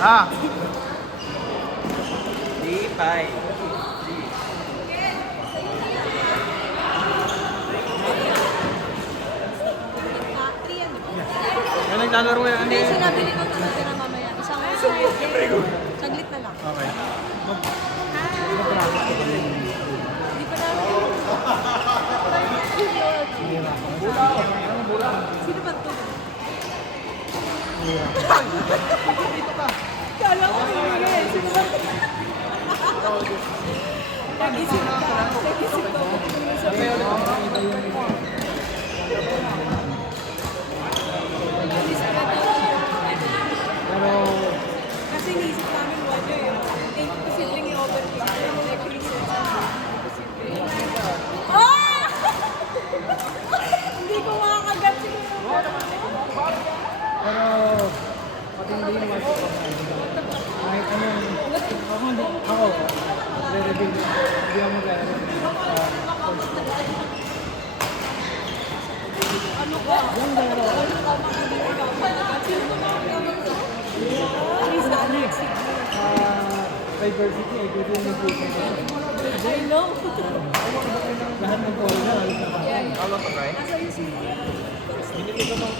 Ah. D5. Yan naglalaro yan. Hindi, sinabi ni Coach na tira mamaya. Isang saglit na lang. Okay. Hindi pa namin. Sino ba ito? Kala ko sinigay. Sino ba ito? Nag-isip ka. Nag-isip ka. Kasi niisip namin wala yun. Posibleng yung overkill. Like research. Ah! Hindi ko makakagat siguro. Pero, pati hindi naman ito. Kahit anong, ako, re-reveal. Hindi ako mag-re-reveal. Ano ba? Yung daro. Ano ka makakabili ka? Sino ba makakabili? Please, Alex. Diversity, equity, and inclusion. I know. Lahat ng polo na, alis na ba? How long to try? Nasa iyo si Binili ko ng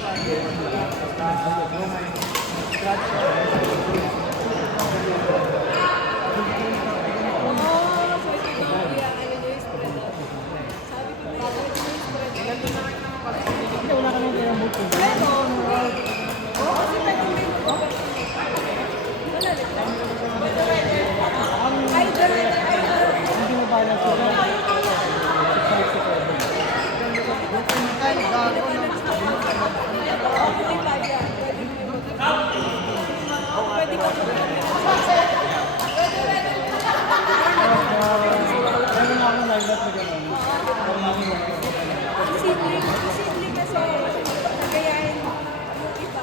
wala ka nang kaya buto. Hindi mo balance yun. Pwede ka Meron na akong live na gano'n. Posibleng kasi nagayahin yung iba.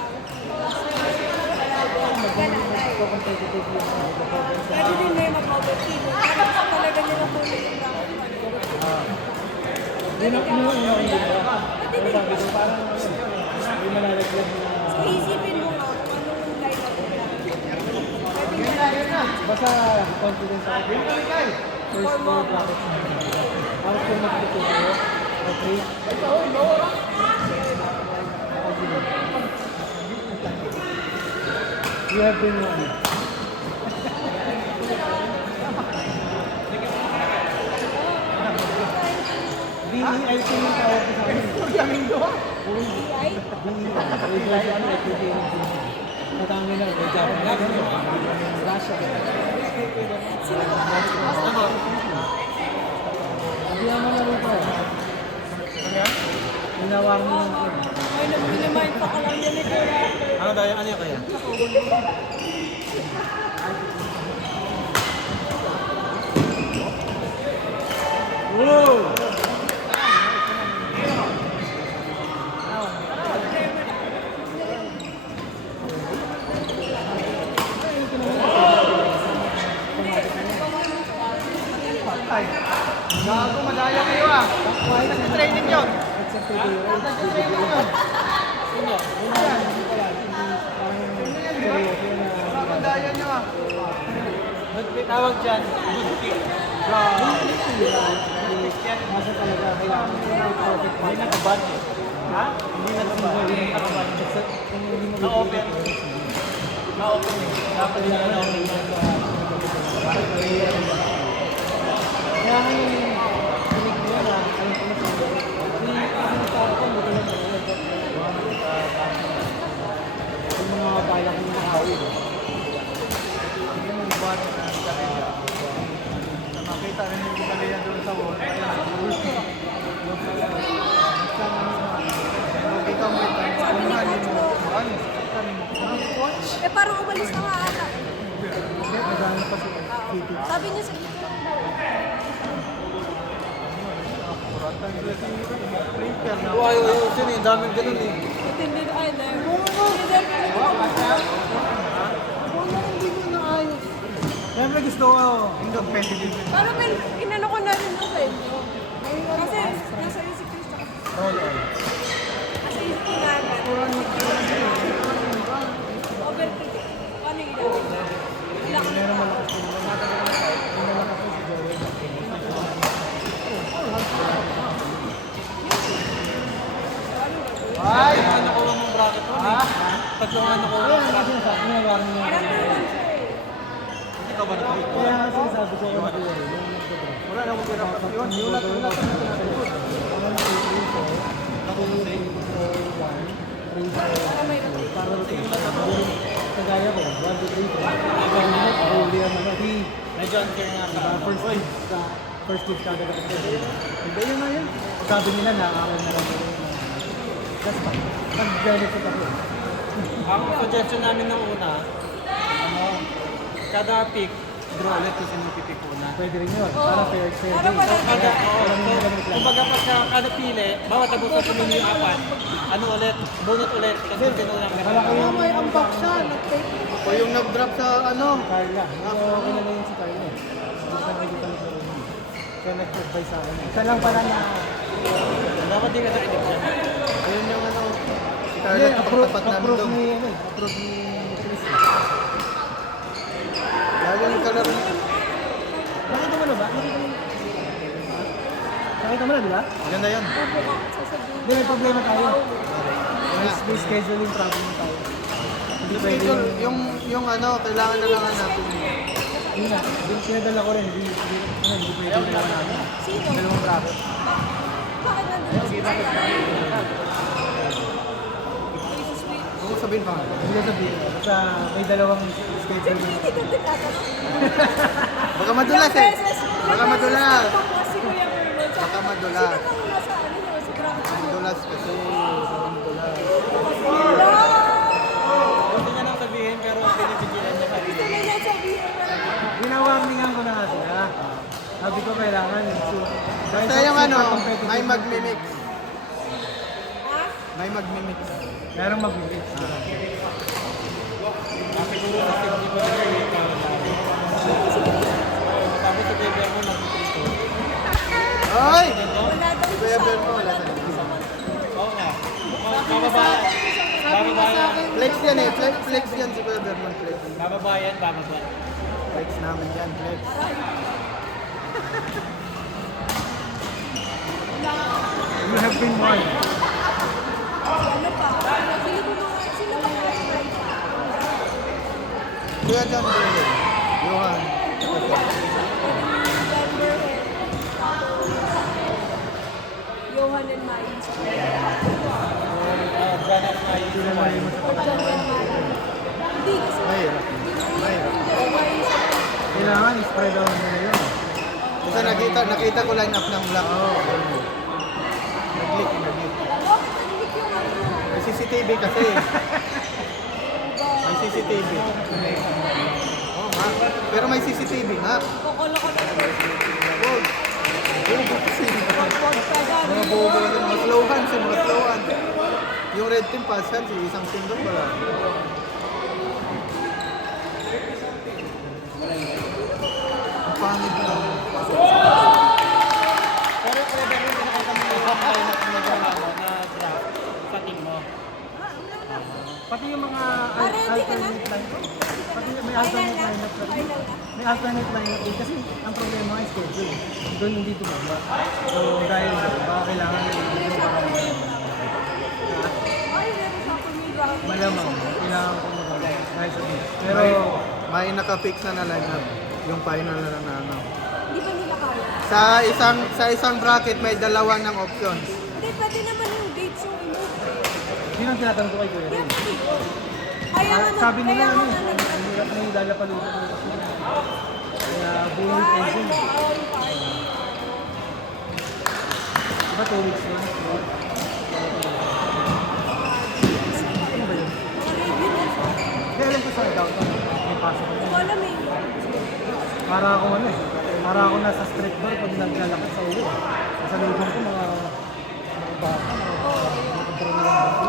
Ganalay. Pwede din na yung mag-overkill. Parang talaga nila tuloy yung round. Yun ang inuuna ko dito. Pero sabi ko parang hindi malalagyan na. So isipin mo nga kung anong line-up nila. Pwede na. Basta confidence ako. First four brackets na. Tapos kung mag-tutupo, okay. You have been one. BEIC yung tawag ko sa akin. DI? Madami na, may Japan na, Russia. Hindi naman na rin ko. Minawar mo lang ko. Ay, minimind pa ka lang yan eh. Ano tayo? Ano yung kaya? Whoa! Ay, gago, madaya kayo ah. Nag-training yun. Nag-training yun. Sino? Yan. Madaya nyo ah. Tawag dyan. Nasa talaga, kailangan mo yung perfect partner. Hindi naka-budget. Ha? Hindi naka-budget. Na-open. Na-open eh. Dapat yun na-open. Kaya nga yung pinig mo na, alam ko na sabi, ang tao ko, buto na yung mga balak ng mga awin. Hindi mo buwan na karelya. Nakita rin yung karelya doon sa wall. Eh, parang umalis na nga ata. Sabi niya sa Ayaw ayusin eh, daming ganun eh. Hindi na ay dahil. Siyempre gusto ko yung competitive. Parang inano ko na rin sa inyo. Kasi nasa isip ko siya. Nasa isip ko na. Overkill. Paano yung lang sa akin, warning lang. Parang naman siya eh. Ikaw ba na? Kaya nga sinasabi ko kung ano yun. Wala na akong pera pa. Yun, yun lang sa likod. Para may rotate. Para rotate. Kagaya ko, 1, 2, 3, 4. Ikaw minute, huli ang ano. Medyo unfair nga sa First kick kada ka. Iba yun nga yun. Sabi nila nakakaroon na lang yun. That's fine. Mag-benefit ako. Ang suggestion namin nung una, kada pick, draw ulit kung sino pipick una. Pwede rin yun. Oo. Para fair Para game. pala Kada, Walang mga ganun lang. kumbaga pa sa kada pili, bawat abot na tumili yung apat, ano ulit, bunot ulit, kasi sino lang Kala ko yung may unbox siya. Nag-tape. O yung nag-drop sa ano, Carla. Ako okay na yun si Carla. Hindi pa nakikita ng laro niya. Kaya nag-advise sa akin. Isa lang pala na... dapat di ka nakinig dyan. Ayun yung ano, si Hindi, Carla approve tapat namin approve doon. ni ano eh. Approve ni Chris. Lalo yung kalaro. Nakita mo na ba? Nakita mo na. Nakita mo na, di ba? Yan na yan. Sasabihin. Hindi, may problema tayo. May scheduling problem tayo. Hindi pwede Yung ano, kailangan na lang natin. Yun nga, pinadala ko rin. Hindi pwede dalawa namin. Sino? Dalawang bracket. Bakit nandun si Carla? Sweet. Kung sabihin pa nga. Hindi ko sabihin. Basta may dalawang schedule. Hindi ko tinatanong. Baka madulas eh. Baka madulas. Si Kuya Merlon. Baka madulas. Sino nang nasa ano niyo? Si Frank. Madulas kasi. Madulas. Hindi niya nang sabihin, pero pinipigilan niya kami. Gusto na niya sabihin. Winawarningan ko na nga sila. Sabi ko kailangan. Basta yung ano, may magmimix. Ha? May magmimix. Merong mag-mix. Siguro kasi hindi ko na yung tapos sa Deber mo, mag-prito. Ay! Wala daw Si Kuya Bel mo, wala sa Oo nga. Bababa. Flex yan eh. Flex yan si Kuya Berman. Flex. Bababa yan, bababa. Flex namin yan. Flex. You have been warned. Ano pa? Sino ba yung right? Kuya John Berlin. Johan. Denver and Johan and Mayin. Sila na yung John and Mayin. Hindi kasi Mahirap. Mahirap. Mayin sa kailangan i-spread out nila yun. Kasi nakita ko line up ng black. Nag-leak. bakit nag-leak yung ano? May CCTV kasi. May CCTV. Oo nga. Pero may CCTV nga. Kokolo ko na Wow. Bobo kasi. Wag ka dyan. Mga bobo kasi. Mga slowan. Mga slowan. Yung red team passan, si isang team doon pala. Ang pangit na. Pero kung meron ka nakita mo yung lineup na naglalaro na draft sa team mo. Pati yung mga ready ka na? alternate line. Pati may alternate lineup. May alternate lineup din kasi ang problema ay schedule. Doon hindi tumama. So dahil doon, baka kailangan Ay, meron sa ako may ground. malamang kailangan ko magawa dahil sa team. Pero May naka-fix na line up. Yung final na lang na ano. Hindi ba nila kaya? Sa isang bracket may dalawa ng options. Hindi, pwede naman yung dates yung i-move. yun ang tinatanong ko kay Kuya Yan, Rin. pwede ko. Kaya nga na, Sabi nila kaya ano nga na eh, ang hirap na yung lalapalutan mo kasi. Kaya buong tension. Diba 2 weeks yun? Ano ba yun? Kaya alam ko sa downtown, may pasok ko. Wala may Para ako ano eh, para ako nasa street bar pag naglalakad sa ulo. Sa lubong ko mga bata, mga kontrol ng bata.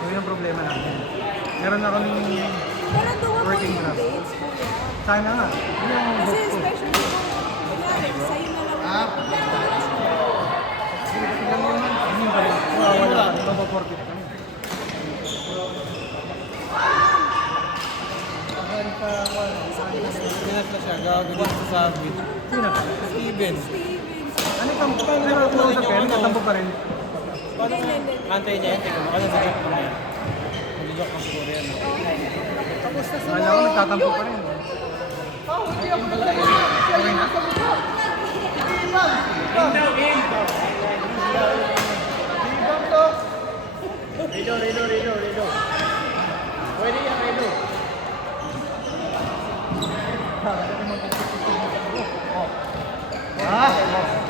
Yun yung problema natin. Meron na kaming Pero doon mo Working yung draft. dates, kuya. sana nga. Yun yung Kasi hope ko. especially kung kunyari, sa'yo na lang. Ah? Ilang yun man. Ano yung balik? Wala ka. Iba pa 40 kami. Pinas na siya, gagawin sa Sabit. Sino? Steven. Stevens. Ano yung tampo? Kaya nila ako sa pen, katampo pa rin. Hindi. Antayin niya yan. Tingnan mo. Ano sa joke mo na yan? Mag-joke mo siguro yan. Tapos na sila. Alam ko nagtatampo pa rin. Rido. Pwede yan, Rido.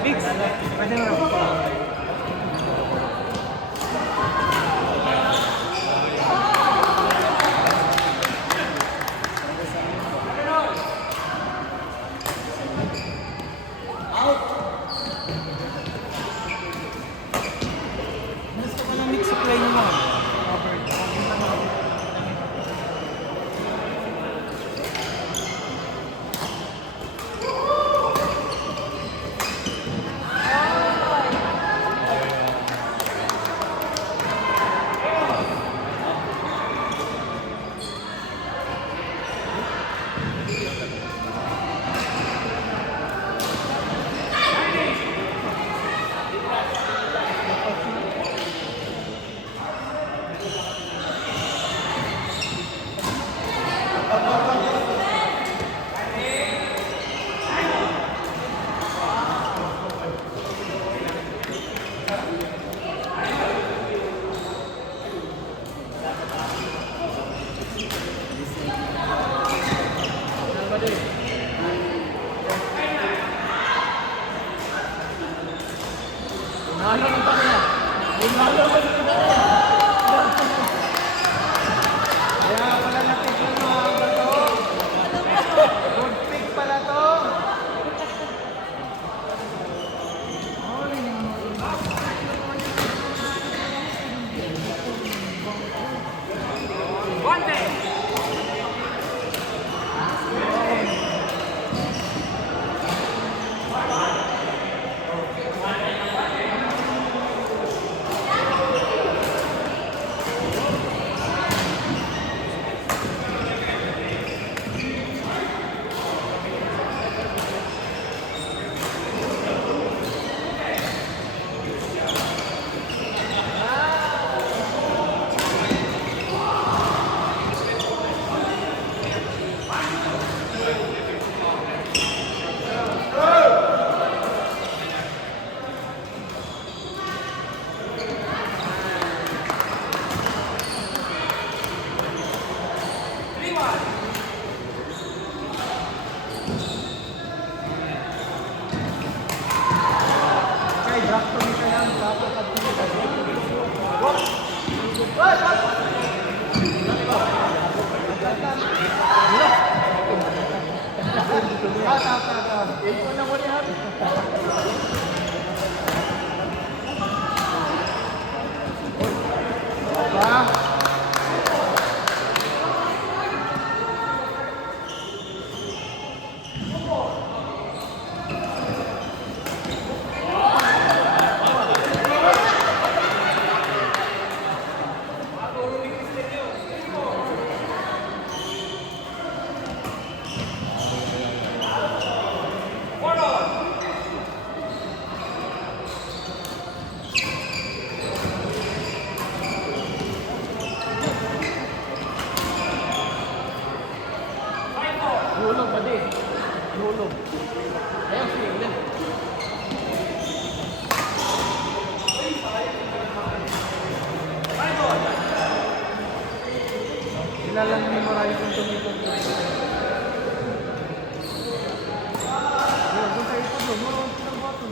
Mix. Pwede mo. Gusto ko ng mix play mo. Hulog ba din? Hulog. Ayun, sige. Kilala na ni Moraes yung tumito. Kung sa ito doon, meron silang button.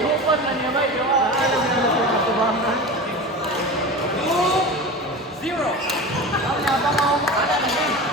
hupon man niya ba? Alam niya na siya katubangan. 0. Ang nabang ako. Ano na